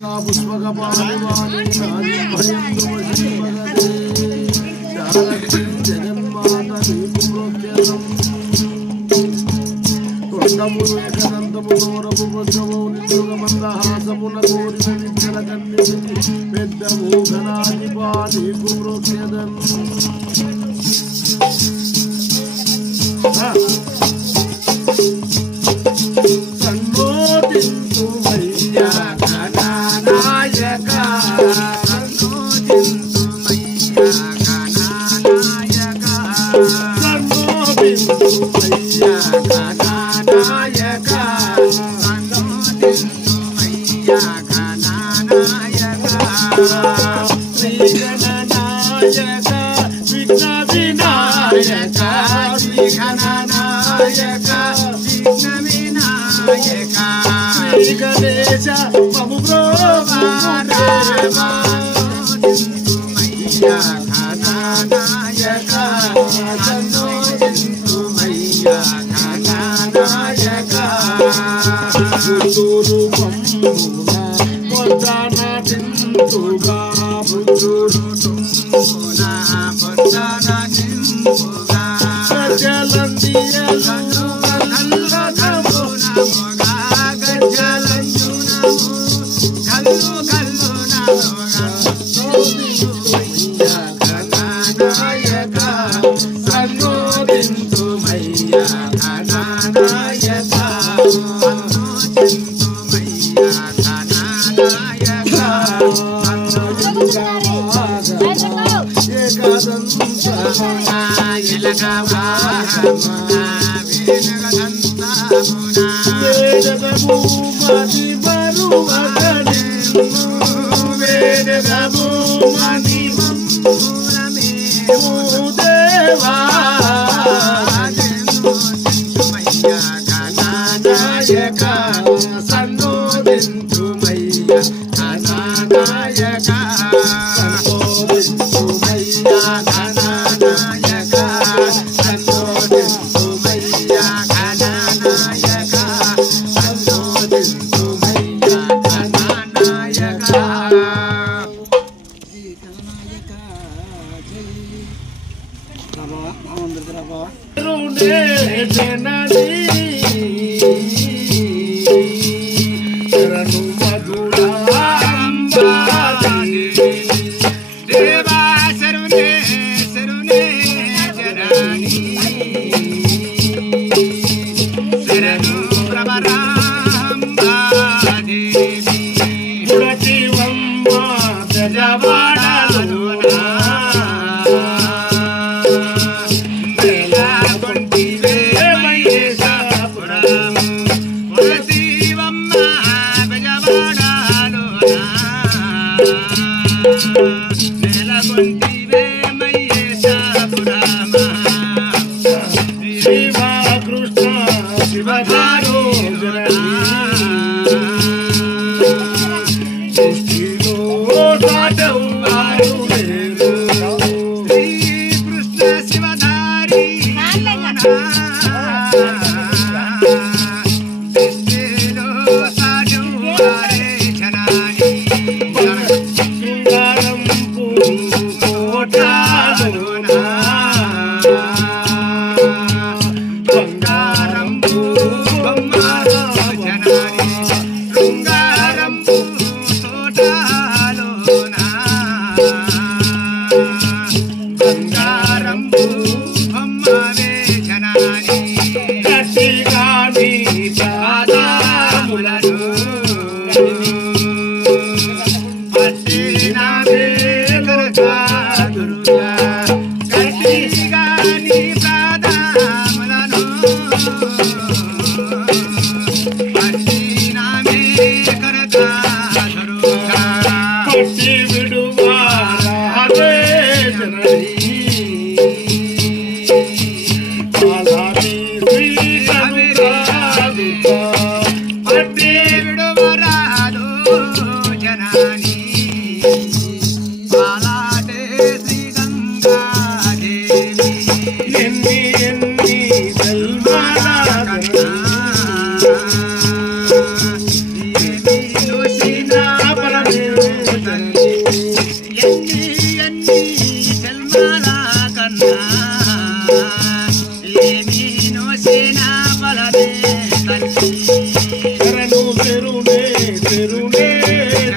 పుష్పకపాణివాణి జగన్మాత నీకు ప్రోక్షేతం కొండములు ఏకదంతమునోరపు పుష్పము నిండుగమందహాసమున కోరిన విద్యల కన్నిటికి పెద్ద మూఘనాధిపా నీకు ప్రోక్షేతం గణేశ మము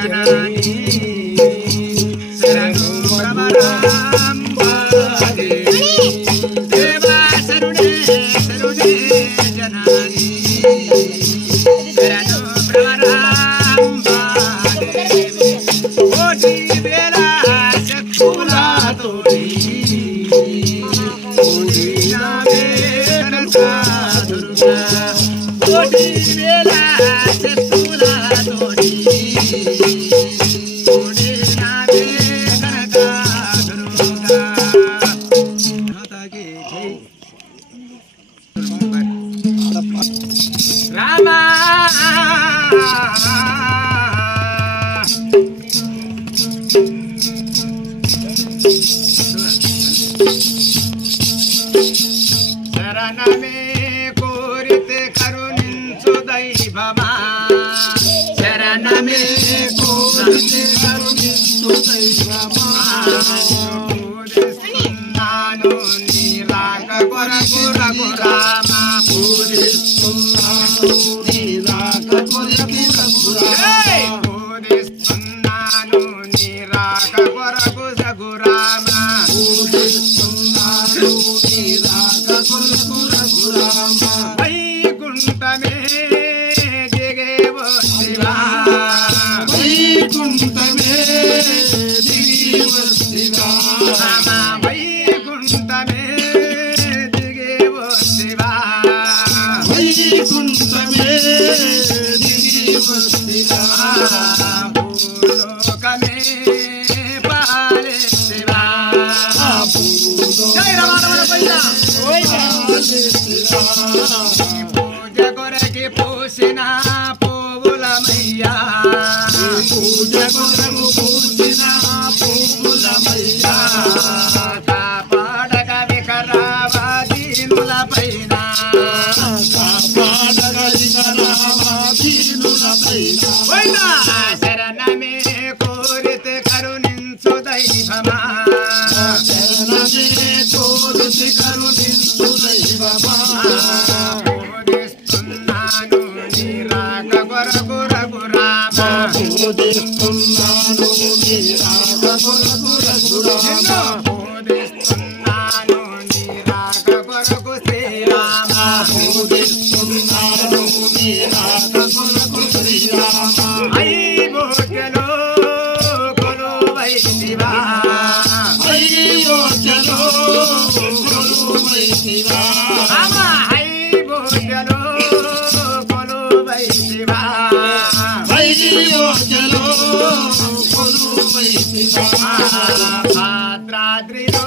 జననీ శరణు భ్రమరాంబా దేవి దేవా శరణే శరణే జననీ శరణు భ్రమరాంబా దేవి కోటి వేల శక్తులతోటి కోటి నామే కనక దుర్గా కోటి వేల శక్తులతోటి కోటి నామే కనక దుర్గా మాతాకి జై రామా శరణమే కోరితే కరుణించు దైవమా శరణమే కోరితే కరుణించు దైవమా పూజిస్తున్నాను నీ రాక కొరకు రఘురామ పూజిస్తున్నాను నీ రాక కొరకు రఘురామ పూజిస్తున్నాను నీ రాక కొరకు రఘురామ పూజిస్తున్నాను నీ రాక కొరకు రఘురామ వైకుంఠమే దిగేవో శివా వైకుంఠమే దిగేవో శివా వైకుంఠమే దిగేవో శివా వైకుంఠమే దిగేవో శివా భూలోకమే పాలే శివా జై రమణ పూజ కొరకి పూసిన పువ్వులమయ్యా పూజ కొరకు పూసిన పువ్వులమయ్యా కాపాడక వికరావా దీనుల పైన కాపాడక వికరావా దీనుల పైన శరణమే కోరితే కరుణించు దైవమా శరణమే కోరితే కరుణించు దైవమా పూజిస్తున్నాను నీ రాక కొరకు రఘురామ పూజిస్తున్నాను నీ రాక కొరకు రఘురామ పూజిస్తున్నాను నీ రాక కొరకు శ్రీరామ పూజిస్తున్నాను నీ రాక కొరకు శ్రీరామ అయ్యోధ్యలో కొలువై శివా అయ్యోధ్యలో కొలువై శివా అయ్యోధ్యలో కొలువై శివా అయ్యోధ్యలో కొలువై శివా భద్రాద్రిలో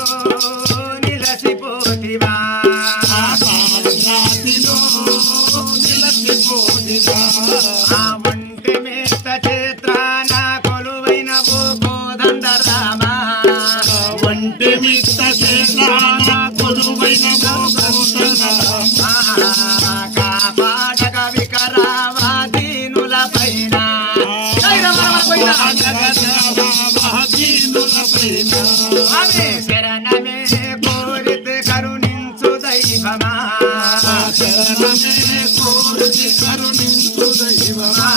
నిలసిపోతివా భద్రాద్రిలో నిలసిపోతివా ఒంటి మేత చిత్రాన కొలువైన కోదండ రామ ఒంటి మిత్త చిత్రాన కొలువైన కోదండ కాపాడక వికరావా దీనుల పైన శరణమే కోరితే కరుణించు దైవమా శరణమే కోరితే కరుణించు దైవమా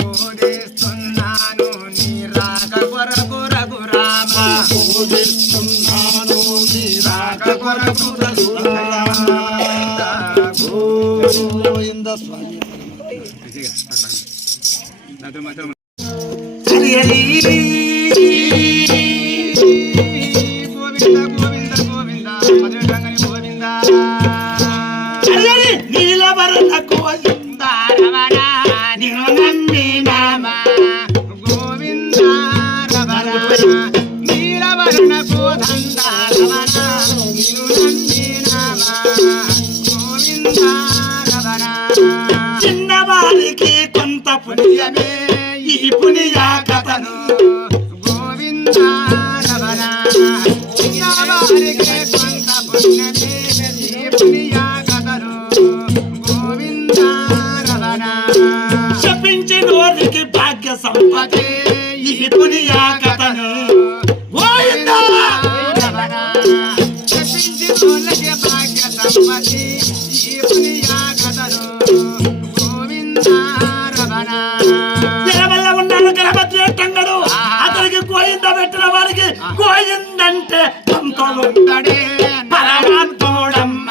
పూజిస్తున్నాను నీ రాక కొరకు రఘురామ పూజిస్తున్నాను నీ రాక కొరకు రఘురామ గోవింద స్వామి గోవింద గోవింద గోవింద మధురంగని గోవింద నీలవరణ గోవింద రమణ నిన్ను నమ్మినామా గోవింద రమణ నీలవరణ గోదండ రమణ నిన్ను నమ్మినామా గోవింద రమణ చిన్నవారికి కొంత పుణ్యమే ఈ పుణ్య కథను గోవింద రమణ చిన్నవారికి కొంత పుణ్యమే ఈ పుణ్య కథను గోవింద రమణ శపించినోరికి భాగ్య సంపదే ఈ పుణ్య కథను గోవింద రమణ శపించినోరికి భాగ్య సంపదే ఈ పుణ్య కథను గోవింద రమణ గోయిందంటే గొంతులు పరమాత్ముడమ్మ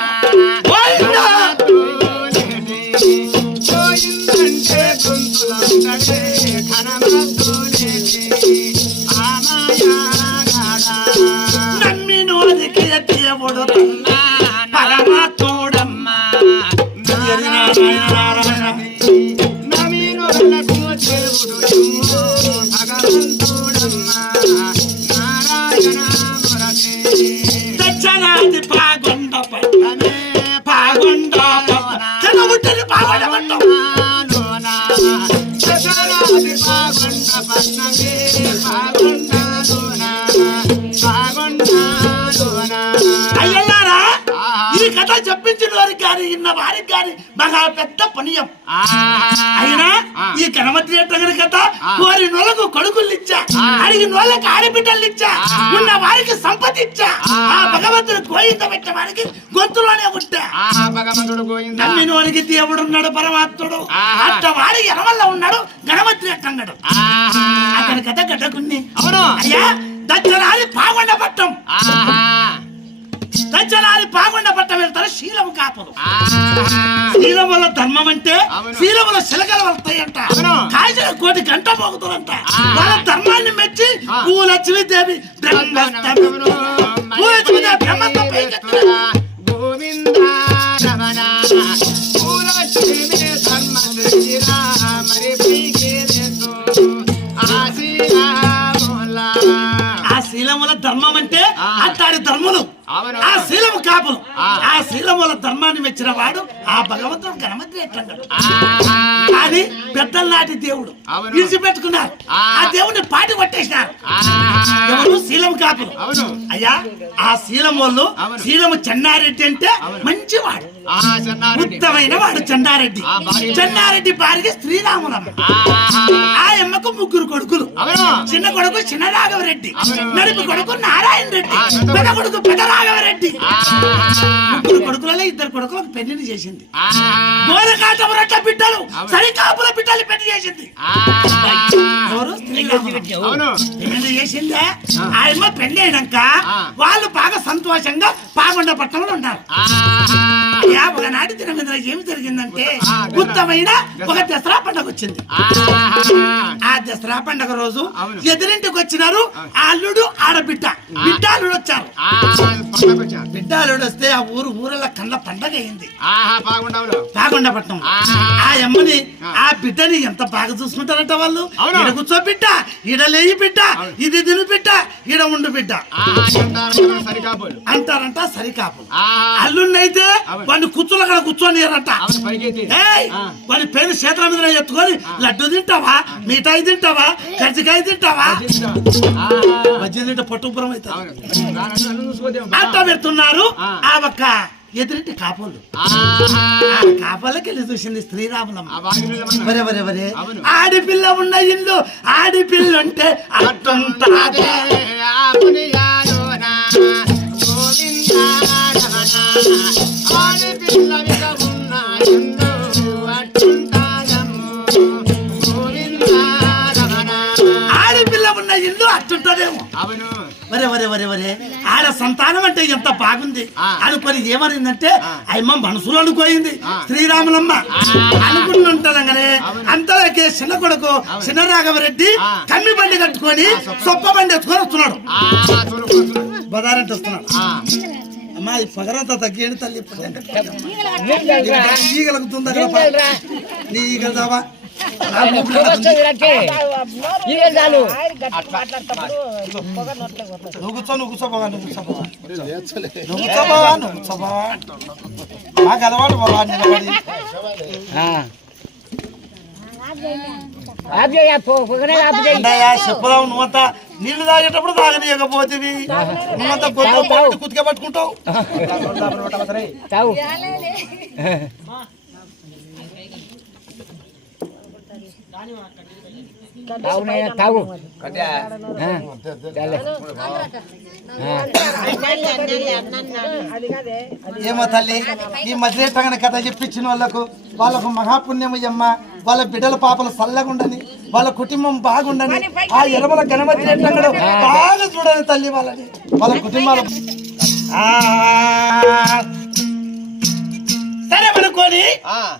నమ్మినోదికి దేవుడు పరమాత్ముడమ్మ నమీనులకు దేవుడు భగవంతుడమ్మ నారాయణ మురళి దక్షిణాది పాగొండ పట్టమే పాగొండ చదువుతుంది పాగొండ పట్టం అయ్యలారా ఈ కథ చెప్పించిన వారికి కానీ ఇన్న వారికి కానీ బాగా పెద్ద పుణ్యం. అయినా ఈ గణపతి ఎట్టగని కథ కోరి నోళ్ళకు కొడుకులు ఇచ్చా, అడిగి నోళ్ళకి ఆడబిడ్డలు ఇచ్చా, ఉన్న వారికి సంపత్తి ఇచ్చా, ఆ భగవంతుడు గోయింద పెట్టిన వారికి గొంతులోనే ఉంటా. నమ్మిన వారికి దేవుడు ఉన్నాడు పరమాత్ముడు, అట్ట వాడి ఎనవల్ల ఉన్నాడు గణపతి ఎట్టన్నాడు. అతని కథ గడ్డకున్ని అయ్యా దచ్చరాలి పాగొండ పట్టం. దచ్చరాలి పాగొండ పట్టం వెళ్తారు శీలము కాపలు. శీలం వల్ల ధర్మం అంటే శీలం వల్ల శిలకలు వస్తాయంట, కాయల కోటి గంట పోగుతారంట. వాళ్ళ ధర్మాన్ని మెచ్చి పూలక్ష్మీదేవి బ్రహ్మస్తం గోవింద రమణ పూలక్ష్మీ ధర్మ మరి ఆ శీలముల ధర్మం అంటే అట్టాడి ధర్ములు, ఆ శీలము కాపులు. ఆ శీలముల ధర్మాన్ని మెచ్చిన వాడు ఆ భగవంతుడు గణపతి ఎట్లన్నాడు. కానీ పెద్దల నాటి దేవుడు విడిచిపెట్టుకున్నారు, ఆ దేవుడిని పాటి పట్టేసినారు. ఎవరు శీలం కాపులు. అయ్యా ఆ శీలం వాళ్ళు శీలము చెన్నారెడ్డి అంటే మంచివాడు, ఉత్తమైన వాడు చెన్నారెడ్డి. చెన్నారెడ్డి భార్య శ్రీరాములమ్మ. ఆ అమ్మకు ముగ్గురు కొడుకులు. చిన్న కొడుకు చిన్న రాఘవరెడ్డి, నడుపు కొడుకు నారాయణ రెడ్డి, పెద్ద కొడుకు పెద్ద రాఘవరెడ్డి. ముగ్గురు కొడుకులలో ఇద్దరు కొడుకులకు పెళ్లి చేసింది. గోరకాటం రొట్ట బిడ్డలు సరికాపుల బిడ్డలు పెళ్లి చేసింది. ఎవరు పెళ్లి చేసిందే ఆ అమ్మ పెళ్లి అయినాక వాళ్ళు బాగా సంతోషంగా పాగొండ పట్టణంలో ఉన్నారు. ఒకనాటి దినం మీద ఏమి జరిగిందంటే ఉత్తమైన ఒక దసరా పండుగ వచ్చింది. ఆ దసరా పండుగ రోజు ఎదురింటికి వచ్చినారు అల్లుడు ఆడబిడ్డ. బిడ్డాలుడు వచ్చారు. బిడ్డాలుడు వస్తే ఆ ఊరల కళ్ళ పండగ అయింది పాగొండ పట్నం. ఆ అమ్మని ఆ బిడ్డని ఎంత బాగా చూసుకుంటారంట వాళ్ళు. ఈడ కూర్చో బిడ్డ, ఈడ లేయి బిడ్డ, ఇది తిను బిడ్డ, ఈడ ఉండు బిడ్డ అంటారంట సరికాపులు. అల్లుండైతే వాడిని కూర్చోలు అక్కడ కూర్చోనియరంట. వాడి పేరు చేతుల మీద ఎత్తుకొని లడ్డు తింటావా, మిఠాయి తింటావా, కజ్జికాయ తింటావా, మధ్యలో పట్టుపురం అయితే అంట పెడుతున్నారు. ఆ ఒక్క ఎదురింటి కాపోళ్ళు. కాపోళ్ళకి వెళ్ళి చూసింది శ్రీరాములమ్మ. వరే వరే వరే ఆడిపిల్ల ఉన్న ఇల్లు ఆడిపిల్ల అంటే అట్టుంటాదే. ఆడపిల్ల ఉన్న ఇల్లు అట్టుంటదేమో. వరే వరే వరే వరే ఆడ సంతానం అంటే ఎంత బాగుంది అనుకొని ఏమనిందంటే అమ్మ మనసులో అనుకోయింది శ్రీరాములమ్మ. అనుకుంటుంటానే అంతలోకే చిన్న కొడుకు చిన్న రాఘవరెడ్డి కమ్మి బండి కట్టుకొని సొప్ప బండి ఎత్తుకొని వస్తున్నాడు. బదారంటే వస్తున్నాడు. అమ్మా ఈ పగరంతా తగ్గేయండి తల్లి. ఈగలుగుతుందా నీ ఈగలు దావా నాకు అలవాటు చెప్పదావు. నువ్వంతా నీళ్లు తాగేటప్పుడు తాగనీయకపోతే నువ్వంతా కుతికే పట్టుకుంటావు. తాగు ఏమో తల్లి ఈ మధ్య కథ చెప్పించిన వాళ్ళకు మహాపుణ్యమయ్యమ్మ వాళ్ళ బిడ్డల పాపలు చల్లగుండని వాళ్ళ కుటుంబం బాగుండని ఆ ఎరమల గణపతి ఎట్లంగడు బాగా చూడని తల్లి వాళ్ళని వాళ్ళ కుటుంబాలు సరే అనుకోని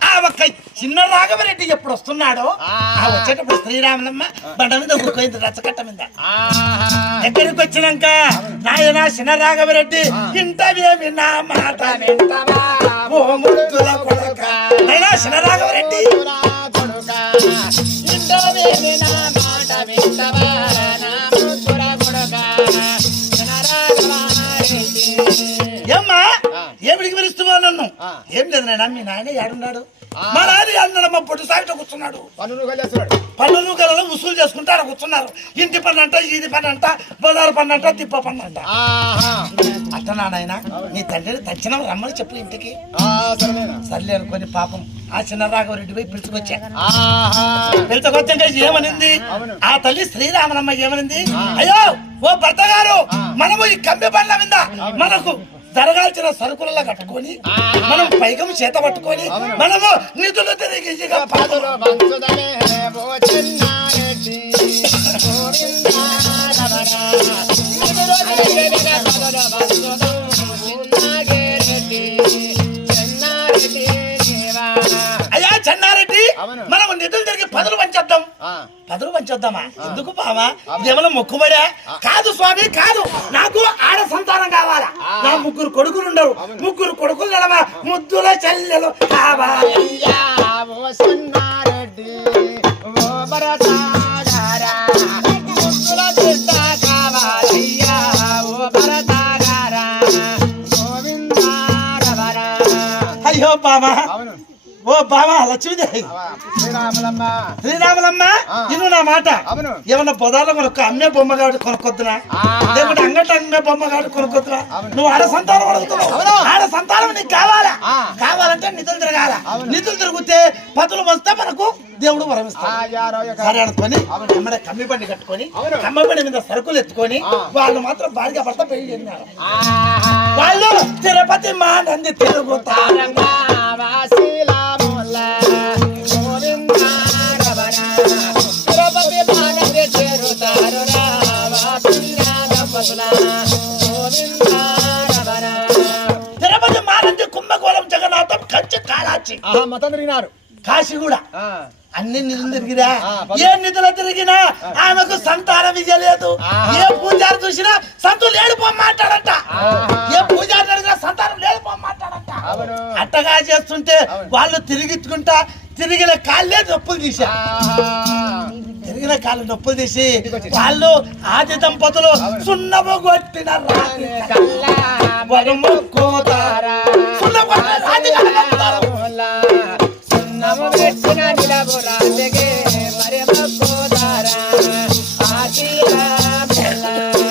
ఆ ఒక్క చిన్న రాఘవరెడ్డి ఎప్పుడు వస్తున్నాడో ఆ వచ్చేటప్పుడు శ్రీరాములమ్మ బండ మీద ఉరుకోయింది రచ్చకట్ట మీద ఎక్కడికి వచ్చినాక నాయన చిన్న రాఘవరెడ్డి ఇంటవేమి నా మాట వింటవా ఓ ముద్దుల కొడుక నాయనా చిన్న రాఘవరెడ్డి ఇంటవేమి నా మాట వింటవా నా ముద్దుల కొడుక చిన్న రాఘవరెడ్డి ఏమ్మా ఏమిడికి పిలుస్తున్నావు నన్ను ఏం లేదు నాయన మీ నాయన ఏడున్నాడు మా నాన్న అన్నాడమ్మా పొట్టు సాగిట కూర్చున్నాడు పన్నులు గలలో వసూలు చేసుకుంటే ఆడ కూర్చున్నారు ఇంటి పని అంట ఇది పని అంట బజారు పని అంట తిప్ప పని అంట అట్టనా నాయన నీ తండ్రిని తక్షణం రమ్మని చెప్పు ఇంటికి సర్లే అనుకొని పాపం ఆ చిన్న రాఘవరెడ్డి పోయి పిలుచుకొచ్చా పిలుచుకొచ్చాక ఏమనింది ఆ తల్లి శ్రీరామనమ్మ ఏమనింది అయ్యో ఓ భర్త గారు మనము ఈ కమ్మి బండ్ల మీద మనకు జరగాల్సిన సరుకులలో కట్టుకొని మనం పైకము చేత పట్టుకొని మనము నిధులు తిరిగి అయ్యా చెన్నారెడ్డి మనము నిధులు తిరిగి పదులు పంచేద్దాం పదులు పంచేద్దామా ఎందుకు బావా ఏమైనా మొక్కుబడా కాదు స్వామి కాదు నాకు ఆడ సంతానం కావాలా నా ముగ్గురు కొడుకులు ఉండరు ముగ్గురు కొడుకులు నడమా ముద్దుల చెల్లెలు కావాలి అయ్యో బావా ఓ బావా లక్ష్మీదేవి శ్రీరాములమ్మ ఇను నా మాట ఏమన్నా పొదాలు కొనుక్కో అమ్మే బొమ్మగాడు కొనుక్కొద్దునా లేకుంటే అంగట అమ్మే బొమ్మగాడు కొనుక్కొద్దునా నువ్వు ఆడ సంతానం అడుగుతున్నావు ఆడ సంతానం నీకు కావాలా కావాలంటే నిధులు తిరగాల నిధులు తిరిగితే పతులు వస్తే మనకు దేవుడు వరమిస్తాడు సరే అనుకొని ఎమ్మడే కమ్మి బండి కట్టుకొని కమ్మి బండి మీద సరుకులు ఎత్తుకొని వాళ్ళు మాత్రం భార్య భర్త పెళ్లి చేసినారు వాళ్ళు తిరుపతి మా నంది తిరుగుతారు తిరుపతి మానంది కుంభకోణం జగన్నాథం కంచి కాళాచి మొత్తం తిరిగినారు కాశీ కూడా అన్ని నిధులు తిరిగినా ఏ నిధులు తిరిగినా ఆమెకు సంతానం ఇయ్యలేదు ఏ పూజారి చూసినా సంతు లేడు పొమ్మంటాడంట ఏ పూజారి అడిగినా సంతానం లేడు పొమ్మంటాడంట అట్టగా చేస్తుంటే వాళ్ళు తిరిగించుకుంటా తిరిగిన కాళ్ళే నొప్పులు తీసా తిరిగిన కాళ్ళు నొప్పులు తీసి వాళ్ళు ఆది దంపతులు సున్నము కొట్టిన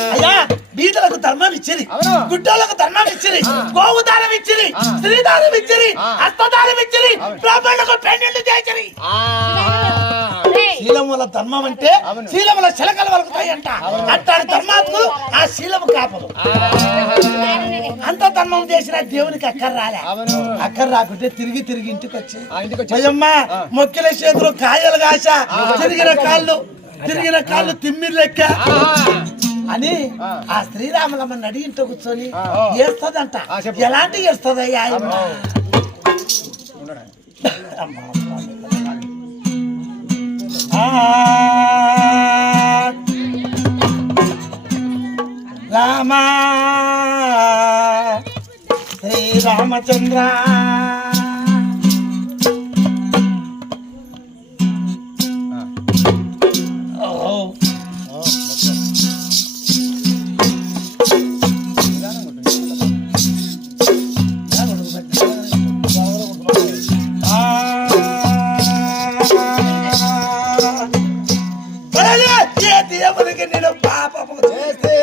అయ్యా బీదలకు ధర్మం ఇచ్చిరి గుడ్డలకు ధర్మం ఇచ్చిరి గోవు దానం ఇచ్చిరి స్త్రీదానం ఇచ్చిరి హస్తదానం ఇచ్చిరి బ్రాహ్మణులకు పెళ్లిళ్ళు చేసిరి శీలముల ధర్మం అంటే శీలముల చిలకలు వలుకుతాయంట అట్టాడు ధర్మాత్ములు ఆ శీలము కాపదు అంత ధర్మం చేసిన దేవునికి అక్కర రాలే అక్కర రాకుంటే తిరిగి తిరిగి ఇంటికి వచ్చి అయ్యమ్మా మొక్కిల చేతులు కాయలు కాశ తిరిగిన కాళ్ళు తిమ్మిర్లు లెక్క అని ఆ శ్రీరాములమ్మని అడిగి ఇంట్లో కూర్చొని ఏస్తుందంట ఎలాంటి ఏస్తుందయ్యా రామా శ్రీరామచంద్ర దేవునికి నేను పాపము చేస్తే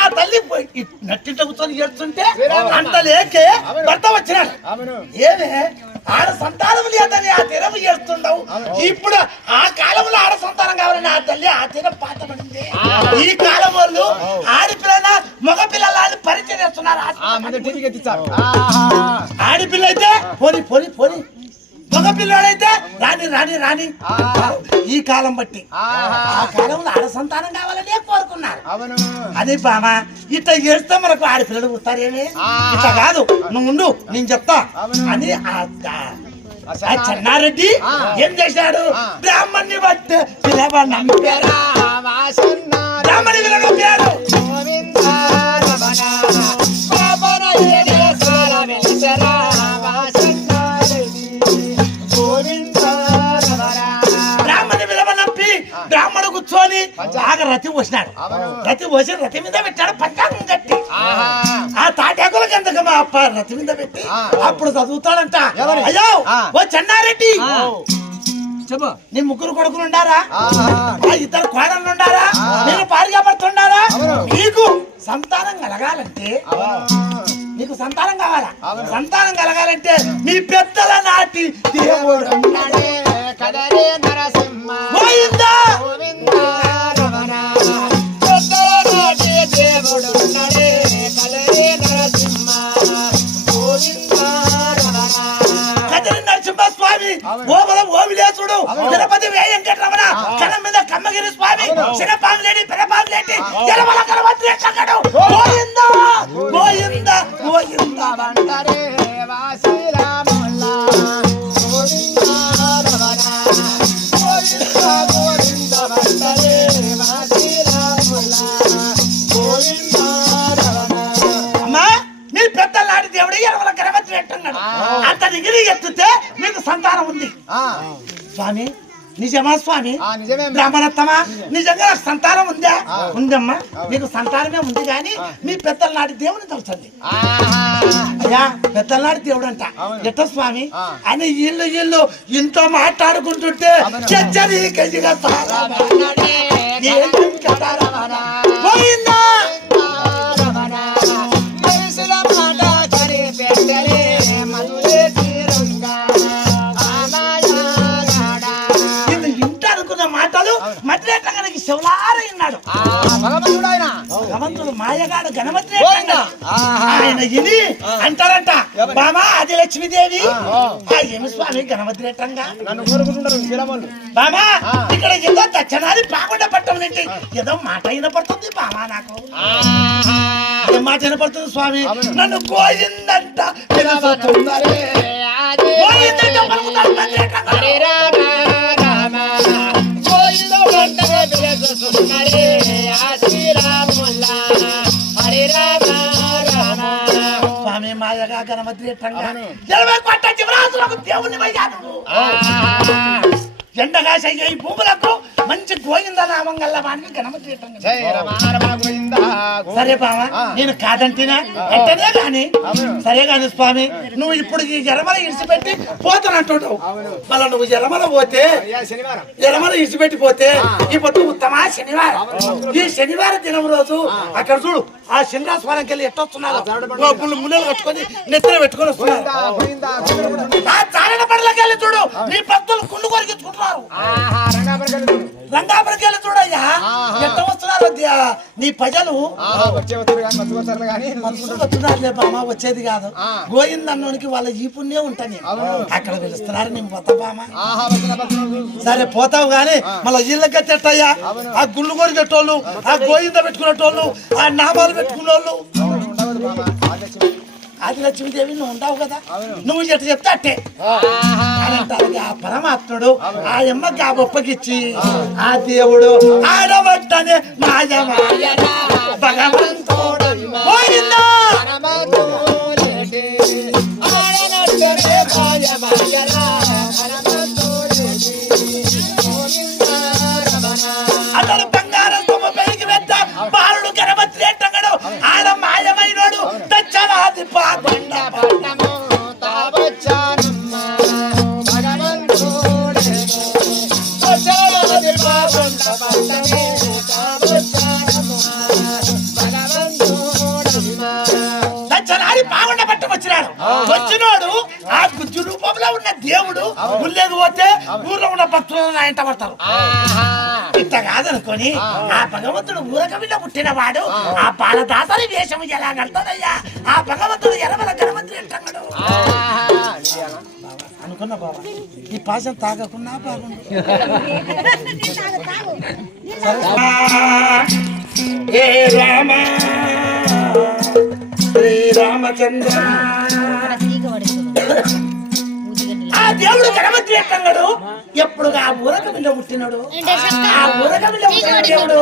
ఆ తల్లి నట్టింట కూర్చొని ఏడుతుంటే అంత లేకే భర్త వచ్చినాడు. ఏమే ఆడ సంతానం లేదని ఆ తీరం ఏడుతుండవు. ఇప్పుడు ఆ కాలంలో ఆడ సంతానం కావాలని ఆ తల్లి ఆ తీరం పాత పడింది. ఈ కాలం వాళ్ళు ఆడపిల్ల మగ పిల్లలని పరిచయం చేస్తున్నారు. ఆడపిల్ల అయితే పోని పోని పోని, మగ పిల్లడైతే రాని రాని రాని. ఈ కాలం బట్టి ఆ కాలంలో ఆడ సంతానం కావాలని కోరుకున్నారు. అదే బామా ఇట్లా చేస్తే మనకు ఆడపిల్లలు పుట్టారేమి? ఇట్లా కాదు, నువ్వు ఉండు నేను చెప్తా అని చెన్నారెడ్డి ఏం చేశాడు? బ్రాహ్మణ్ణి బట్టి పిలవనంపారు. బ్రాహ్మణి పిలవనంపారు. బ్రాహ్మణు కూర్చొని బాగా రతి పోసినాడు. రతి పోసి రతి మీద పెట్టాడు పంచాంగం కట్టి. ఆ తాటాకులకు ఎందుకమ్మా అప్ప రతి మీద పెట్టి అప్పుడు చదువుతాడంట. అయ్యో ఓ చెన్నారెడ్డి, చెప్పు, నీ ముగ్గురు కొడుకులు ఉండారా? ఇద్దరు కోడళ్ళు ఉండారా? నేను భార్య పడుతుండారా? నీకు సంతానం కలగాలంటే, నీకు సంతానం కావాలా? సంతానం కలగాలంటే నీ పెద్దల నాటి దేవుడు గోవిందా నరసింహస్వామి, ఓబలం ఓవిలేసుడు, తిరుపతి వెంకటరమణ, కనం మీద కమ్మగిరి స్వామి, చిన్నపాములేటి పెరపాములేటి, ఎలవల గణపతి ఎక్కడు. గోవిందా గోవిందా గోవిందా అంటారే వాసిరాముల్లా. అమ్మా నీ పెద్దల నాటి దేవుడు ఎలవల గణపతి ఎట్టున్నాడు. అతని గిరి ఎత్తితే నీకు సంతానం ఉంది. స్వామి నిజమా? స్వామి బ్రాహ్మణత్తమా నిజంగా నాకు సంతానం ఉందా? ఉందమ్మా, నీకు సంతానమే ఉంది కానీ మీ పెద్దల నాటి దేవుని తలుచండి. అయ్యా పెద్దల నాటి దేవుడు అంట. ఎట్ట స్వామి అని ఇల్లు ఇంట్లో మాట్లాడుకుంటుంటే మాటలు మధ్యరేట్లకి శివలారన్నాడు భగవంతుడు. మాయగాడు గణపతి ఆయన ఇని అంటారంట, బామా అది లక్ష్మీదేవి. ఏమి స్వామి గణపతి రేటంగా బామా ఇక్కడ ఏదో దక్షిణాది బాగుండా పట్టం ఏంటి? ఏదో మాట వినపడుతుంది బామా. నాకు ఏం మాట వినపడుతుంది స్వామి? నన్ను గోయిందంట స్వామి మాయగా గణపతి రేటంగా 20 కోట్ల జీవరాశులకు దేవుని మయ్యాను. ఎండగా ఈ భూములకు మంచి గోయింద నామం గల్ల వాడిని గణపతి రేటంగా. సరే బావా నేను కాదంటేనా ఎట్టనే గాని సరే గాని స్వామి నువ్వు ఇప్పుడు ఈ ఎరమల ఇడిచిపెట్టి పోతానంటుంటావు. మళ్ళా నువ్వు ఎరమల పోతే ఎరమల ఇడిచిపెట్టి పోతే ఈ పొద్దు ఉత్తమ శనివారం. ఈ శనివారం దినం రోజు అక్కడ చూడు ఆ సింహాస్వారంకి వెళ్ళి ఎట్టొస్తున్నారు. మున్నెలు కట్టుకొని నెత్తిన పెట్టుకొని వస్తున్నారు. ఆ చారణ పడలకి వెళ్ళి చూడు నీ భక్తులు కుళ్ళు కొరికించుకుంటున్నారు. రంగాపురికి వెళ్ళి చూడయ్యా ఎట్ట వస్తున్నారు నీ ప్రజలు. వస్తున్నారులే బామా, వచ్చేది కాదు. గోయిందన్నోనికి వాళ్ళ ఈ పుణ్యం ఉంటుంది. అక్కడ పిలుస్తున్నారు నేను పోతా బామా. సరే పోతావు గాని మళ్ళీ ఇళ్ళకి తెట్టయ్యా ఆ గుళ్ళు కొరికెట్టోళ్ళు, ఆ గోయింద పెట్టుకునేటోళ్ళు, ఆ నామాలు పెట్టుకునేవాళ్ళు. ఆది లక్ష్మీదేవి నువ్వు ఉండవు కదా, నువ్వు ఎట్ట చెప్తే అట్టే అంటారు. ఆ పరమాత్ముడు ఆ అమ్మకి ఆ ఒప్పకిచ్చి ఆ దేవుడు ఆడబట్టనే మాయమాయ భగవంతుడు అతడు బంగారం కొమ్మ పెరిగి వెంట బాలుడు గణపతి రేటంగడు ఆడ మాయమైనోడు దచ్చరాది పాకొండ పట్టము తావచ్చానమ్మ భగవంతుడే దచ్చరాది పాకొండ పట్టమే తావచ్చానమ్మ వచ్చినాడు. వచ్చినోడు ఆ గుజ్జు రూపంలో ఉన్న దేవుడు గుళ్ళేకపోతే ఊర్లో ఉన్న భక్తులను ఆయన పడతారు. ఇంత కాదనుకొని ఆ భగవంతుడు ఊరకవిల్ల పుట్టినవాడు ఆ పాలదాతని వేషం ఎలా కడతాడయ్యా? ఆ భగవంతుడు ఎలవల గణమంత్రి అంటాడు అనుకున్నా బాబా. ఈ పాశం తాగకున్నా బాగుండు. హే రామ శ్రీరామచంద్ర ఆ దేవుడు గణపతి ఎట్టన్నాడు. ఎప్పుడుగా ఆ ఊరకవిలో పుట్టినాడు. ఆ ఊరకవిలో పుట్టిన దేవుడు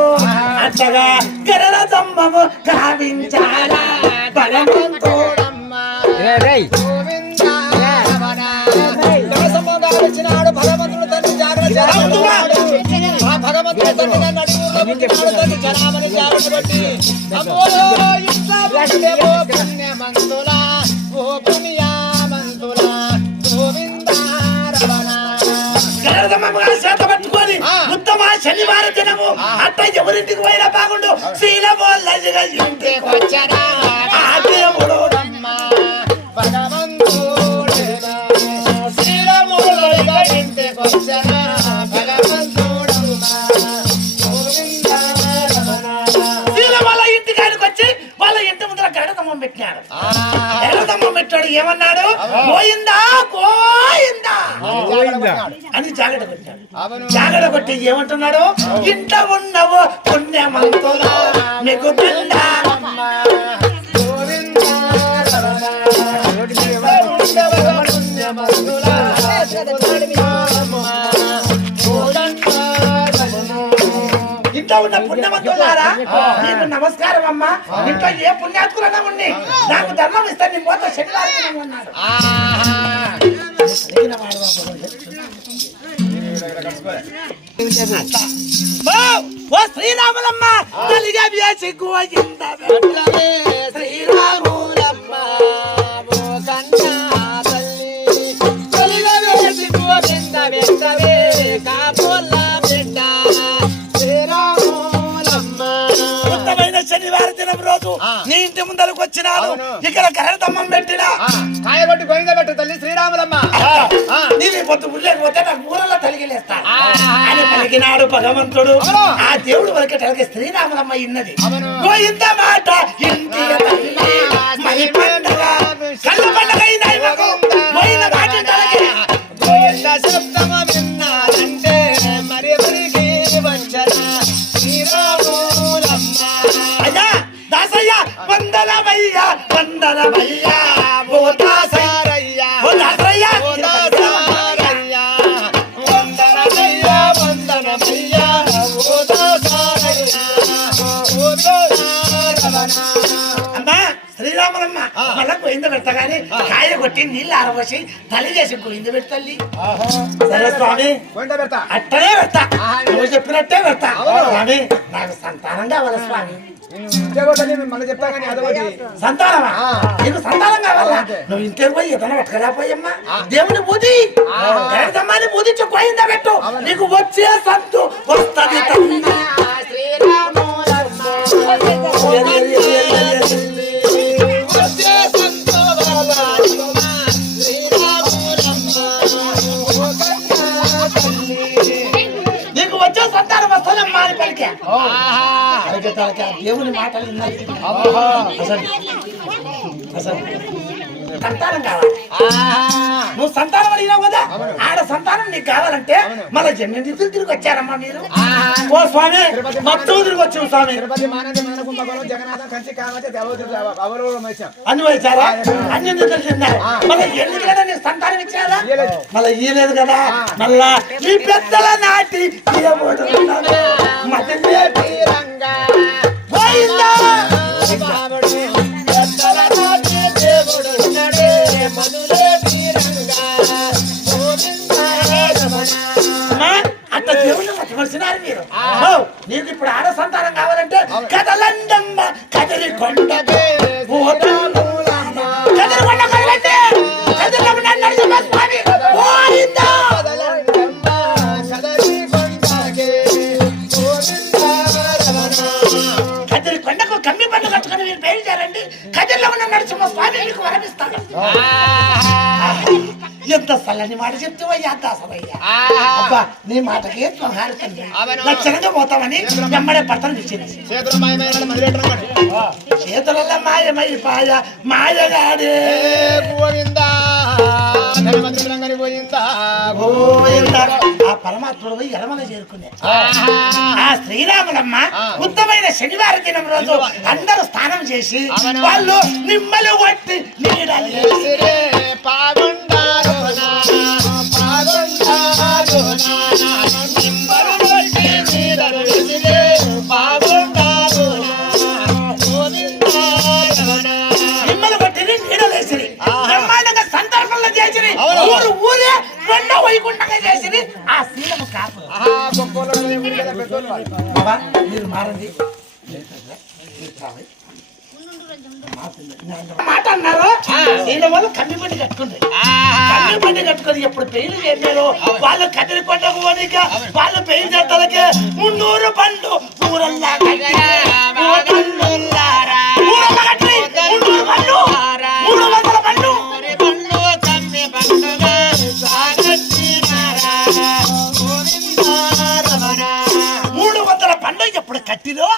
అట్టగా గరళ తమ్మము గావించాలా భగవంతుడమ్మా. భగవంతుడు తండ్రి జాగ్రత్త భగవంతుడు తండ్రిగా నడుగురు జనామని జాగ్రత్త పట్టుకొని ఉత్తమ శనివారం దినము అట్ట ఎవరింటికి పోయినా బాగుండు. శీలమోల్లగా ఇంటికి వచ్చారా ఆ దేవుడు వాళ్ళ ఇంటికాడికి వచ్చి వాళ్ళ ఇంటి ముందర గడదమ్మం పెట్టినాడు. గడదమ్మం పెట్టాడు. ఏమన్నాడు? పోయిందా పోయిందా అని జాగ్రత్త కొట్టాడు. జాగ్రత్త కొట్టి ఏమంటున్నాడు? ఇంట్లో ఉన్నవు పుణ్యమంతులా మీకు ఇంట్లో ఉన్న పుణ్యమంతులారా నీకు నమస్కారం అమ్మా. ఇంట్లో ఏ పుణ్యాత్కులన్నా ఉండి నాకు ధర్మం ఇస్తాను. నీ పోత శనివారం అన్నాడు. ఓ శ్రీరాములమ్మ తల్లిగా వేసి శ్రీరాములమ్మ శనివారం దినం రోజు నీ ఇంటి ముందరకు వచ్చినాను. ఇక్కడ కరదమ్మం పెట్టినా కాయబట్టి గోవింద పెట్టు తల్లి శ్రీరాములమ్మ. నీవి పొద్దు లేకపోతే నాకు ఊరలో తలిగిలేస్తా అని పలికినాడు భగవంతుడు. ఆ దేవుడు వరకటానికి శ్రీరాములమ్మ ఇన్నది గోయింద మాట ఇంటి మరి పండగ కళ్ళ పండగ పోయిన శబ్దమ విన్నారంటే మరి ఎవరికి వచ్చరా శ్రీరాములమ్మ. అయ్యా దాసయ్య వందనమయ్యా వందనమయ్యా ఓ దాసయ్యా ఓ దాసయ్యా ఓ దాసయ్యా వందనమయ్యా వందనమయ్యా ఓ దాసయ్యా ఓ దాసయ్యా. అమ్మా శ్రీరాములమ్మ మళ్ళా గోయింద పెడతాగాని కాయ కొట్టి నీళ్ళు ఆరబోసి తల్లి చేసి గోయింద పెట్టల్లి. సరే స్వామి అట్టనే పెడతా. నువ్వు చెప్పినట్టే పెడతా. స్వామి నాకు సంతానం కావాలా స్వామి? మళ్ళీ చెప్తా కానీ అదొకటి సంతానమా? నీకు సంతానం కావాలా? నువ్వు ఇంటికి పోయి ఏదైనా పట్టుకరాపోయమ్మా. దేవుని బూది గడదమ్మని బూదించి గోయింద పెట్టు. నీకు వచ్చే సంతు వస్తుంది తల్లి. నీకు వచ్చే సంతానం వస్తుందమ్మా అని పలికే దేవుని మాటలు సంతానం కావాలి. నువ్వు సంతానం అడిగినావు కదా, ఆడ సంతానం నీకు కావాలంటే మళ్ళీ జన్మ తిరిగి వచ్చారమ్మా మీరు. ఓ స్వామి మొత్తం తిరిగి వచ్చావు స్వామి. అన్ని వచ్చారా? అన్ని తెలిసిందా? మళ్ళీ ఎందుకంటే నీకు సంతానం ఇచ్చారా? మళ్ళీ ఇయ్యలేదు కదా. మళ్ళా ఈ పెద్దల నాటి అట్లా దేవుళ్ళు మర్చిమర్చినారు మీరు. నీకు ఇప్పుడు ఆడ సంతానం కావాలంటే కదలండమ్మ కదిరి కొండ కదిరి కొండకు కమ్మి పండు కట్టుకుని మీరు బయలుదేరండి. రండి, కదిలో ఉన్న నరసింహ స్వామి మీకు వరమిస్తాడు. ఎంత చల్లని మాట చెప్తావయ్యా దాసవయ్యా. అబ్బా నీ మాటకే త్వహారుతుంది. లక్షణంగా పోతామని వెంబడే పడతాను విచ్చింది. చేతులలో మాయమై పాయ మాయగాడే గోవిందా ఆ పరమాత్ముడు ఎడమల చేరుకునే ఆ శ్రీరాములమ్మ ఉత్తమైన శనివారం దినం రోజు అందరూ స్నానం చేసి వాళ్ళు నిమ్మలు కొట్టి నీడలు నిమ్మలు కొట్టి నీడలేసి బ్రహ్మాండంగా సందర్భంలో చేసి ఊరు ఊరే రెండో వైకుంఠంగా చేసి ఆ శీలము కాపు. బాబా మీరు మారండి మాట అన్నారు. దీని వల్ల కమ్మి బండి కట్టుకుంది. కమ్మి బండి కట్టుకుని ఎప్పుడు పెళ్లి చేశారు వాళ్ళు కదిరి కొట్టకు పోనీక వాళ్ళు పెళ్లి చేస్తాలకే 300 బండ్లు ఊరల్లా కట్టి 300 బండ్లు 300 బండ్లు 300 బండ్లు ఎప్పుడు కట్టిరో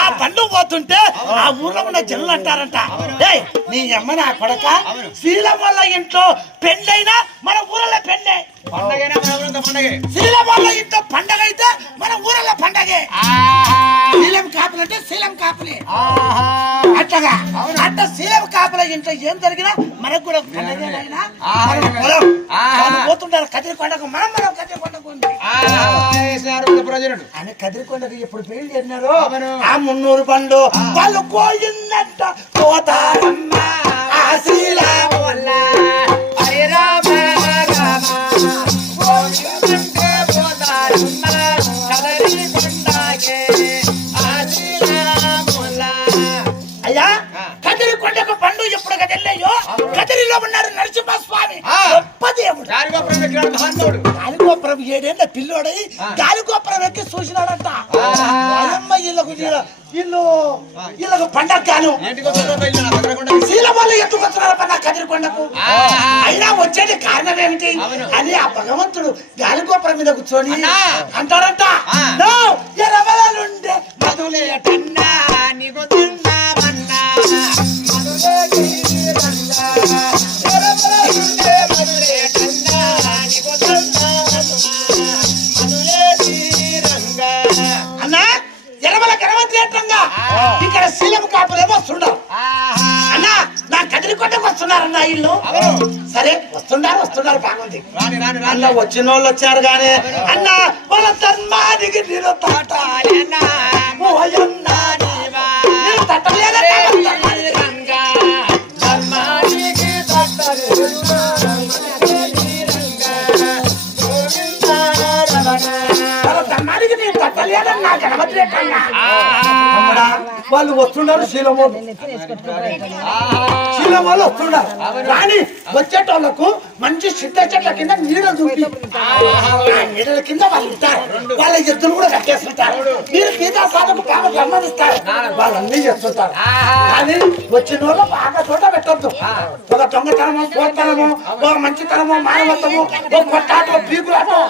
ఆ బండ్లు పోతుంటే ఆ ఊర్లో ఉన్న జనులు అంటారంట, నీ అమ్మ నా కొడక శీలం వల్ల ఇంట్లో పెళ్ళైనా మన ఊరలో పెళ్ళే, శీలం వల్ల ఇంట్లో పండగ అయితే మన ఊరలో పండగే. శీలం కాపులు అంటే శీలం కాపులే అట్టగా అట్ట శీలం కాపుల ఇంట్లో ఏం జరిగినా మనకు కూడా పండగైనా పోతుంటారు కదిరికొండకు. మనం కదిరికొండకు ఉంది అని కదిరికొండకు ఎప్పుడు పెళ్లి చేసినారు ఆ 300 బండ్లు వాళ్ళు పోయిందంట పోతారమ్మ ఆ శ్రీరామ వల్ల హరే రామ రామ పోయిందంటే పోతారమ్మ కదిరికొండకే ఆ శ్రీరామ వల్ల. అయ్యా కదిరికొండకు బండ్లు ఎప్పుడు కదిలేయో కదిరిలో ఉన్నారు నరసింహ స్వామి గొప్ప దేవుడు. గాలిగోపురం 7 ఏళ్ల పిల్లోడై గాలిగోపురం ఎక్కి చూసినాడంట. వీళ్ళకు పండగ కాను శీలం వల్ల ఎందుకు వస్తున్నారు పండగ కదిరికొండకు, అయినా వచ్చేది కారణం ఏమిటి అని ఆ భగవంతుడు గాలిగోపురం మీద కూర్చొని అంటారంట, ఎరవలుండే మధులేటన్నా నీకు తిన్నామన్నా అన్నా ఎరవల గణవంతేటంగా ఇక్కడ శీలం కాపులేమో వస్తుండవు అన్నా నా కదిరికొండకు వస్తున్నారన్నా ఇల్లు. సరే వస్తున్నారు బాగుంది అన్న వచ్చిన వాళ్ళు వచ్చారు కానీ అన్న వాళ్ళ ధర్మానికి నేను తాటాలేనా వాళ్ళు వస్తున్నారు శీలం వాళ్ళు వస్తున్నారు కానీ వచ్చేటోళ్లకు మంచి సిద్ధ చెట్ల కింద నీడలు చూపి నీడల కింద వాళ్ళు ఉంటారు. వాళ్ళ ఎద్దులు కూడా కట్టేస్తుంటారు. మీరు గీతా సాధకు బాగా గమనిస్తారు. వాళ్ళన్నీ చేస్తుంటారు కానీ వచ్చిన వాళ్ళు బాగా చోట పెట్టద్దు. ఒక దొంగతనమో పోతనమో ఒక మంచితనమో మానవత్వమో ఒక కొట్టాటో పీకులాటో